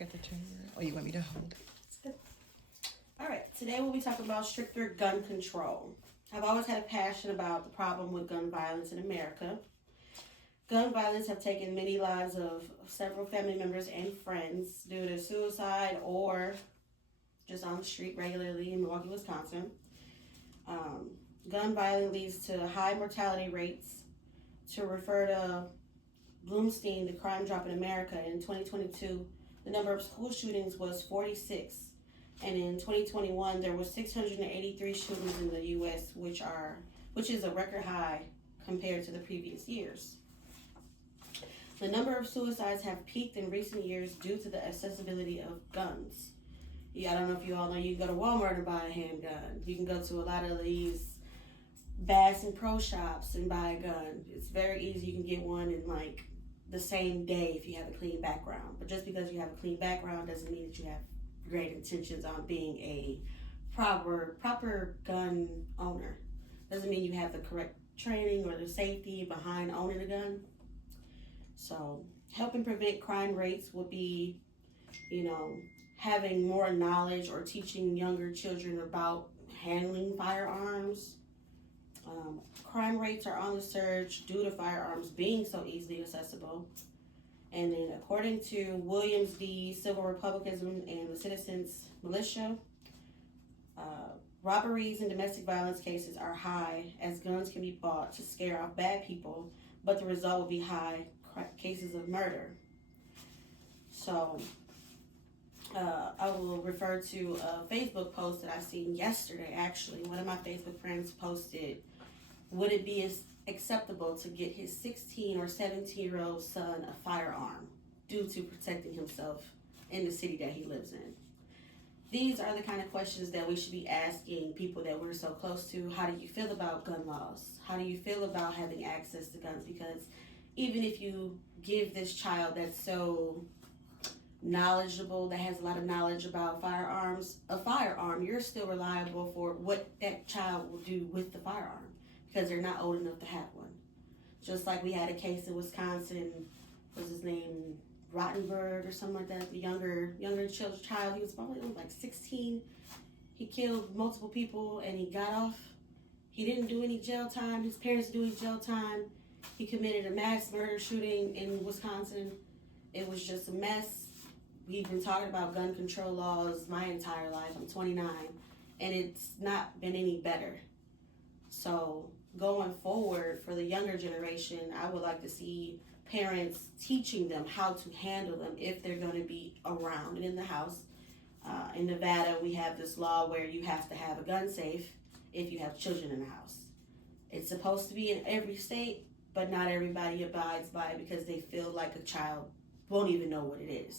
got the camera. Oh, you want me to hold it? All right, today we'll be talking about stricter gun control. I've always had a passion about the problem with gun violence in America. Gun violence have taken many lives of several family members and friends due to suicide or just on the street regularly in Milwaukee, Wisconsin. Gun violence leads to high mortality rates. To refer to Bloomstein, the crime drop in America in 2022, the number of school shootings was 46. And in 2021, there were 683 shootings in the U.S., which is a record high compared to the previous years. The number of suicides have peaked in recent years due to the accessibility of guns. I don't know if you all know, you can go to Walmart and buy a handgun. You can go to a lot of these Bass and Pro shops and buy a gun. It's very easy. You can get one in like the same day if you have a clean background. But just because you have a clean background doesn't mean that you have great intentions on being a proper gun owner. Doesn't mean you have the correct training or the safety behind owning a gun. So helping prevent crime rates would be, having more knowledge or teaching younger children about handling firearms. Crime rates are on the surge due to firearms being so easily accessible. And then according to Williams v. Civil Republicanism and the Citizens Militia, robberies and domestic violence cases are high as guns can be bought to scare off bad people, but the result will be high cases of murder. So I will refer to a Facebook post that I seen yesterday, actually. One of my Facebook friends posted, would it be acceptable to get his 16 or 17-year-old son a firearm due to protecting himself in the city that he lives in? These are the kind of questions that we should be asking people that we're so close to. How do you feel about gun laws? How do you feel about having access to guns? Because even if you give this child that's so knowledgeable, that has a lot of knowledge about firearms, a firearm, you're still reliable for what that child will do with the firearm because they're not old enough to have one. Just like we had a case in Wisconsin, what's his name, Rottenberg or something like that, the younger child, he was probably like 16. He killed multiple people and he got off. He didn't do any jail time. His parents didn't do any jail time. He committed a mass murder shooting in Wisconsin. It was just a mess. We've been talking about gun control laws my entire life. I'm 29, and it's not been any better. So going forward for the younger generation, I would like to see parents teaching them how to handle them if they're going to be around and in the house. In Nevada, we have this law where you have to have a gun safe if you have children in the house. It's supposed to be in every state, but not everybody abides by it because they feel like a child won't even know what it is.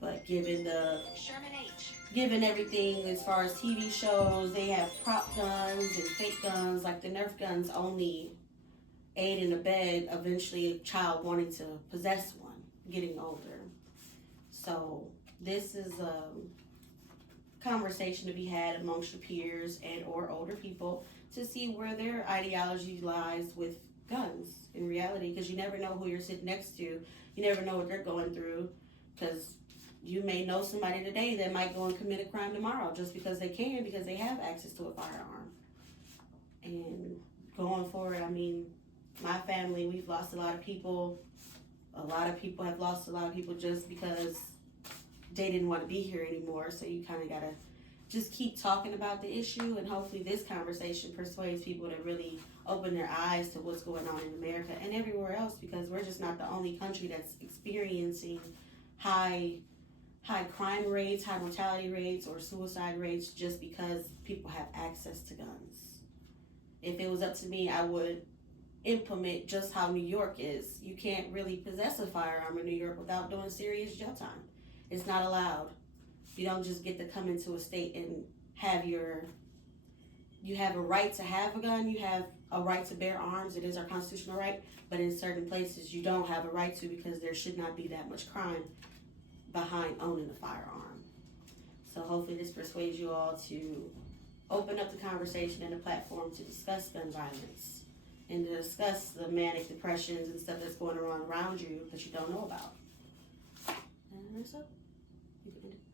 But given everything as far as TV shows, they have prop guns and fake guns, like the Nerf guns only aid and abet eventually a child wanting to possess one, getting older. So this is a conversation to be had amongst your peers and or older people to see where their ideology lies with guns in reality, because you never know who you're sitting next to. You never know what they're going through, because you may know somebody today that might go and commit a crime tomorrow just because they can, because they have access to a firearm. And going forward, my family, we've lost a lot of people. A lot of people have lost a lot of people just because they didn't want to be here anymore. So you kind of got to just keep talking about the issue, and hopefully this conversation persuades people to really open their eyes to what's going on in America and everywhere else, because we're just not the only country that's experiencing high crime rates, high mortality rates, or suicide rates just because people have access to guns. If it was up to me, I would implement just how New York is. You can't really possess a firearm in New York without doing serious jail time. It's not allowed. You don't just get to come into a state and you have a right to have a gun, you have a right to bear arms, it is our constitutional right, but in certain places you don't have a right to, because there should not be that much crime behind owning a firearm. So hopefully this persuades you all to open up the conversation and a platform to discuss gun violence and to discuss the manic depressions and stuff that's going on around you that you don't know about. And that's it. You can end it.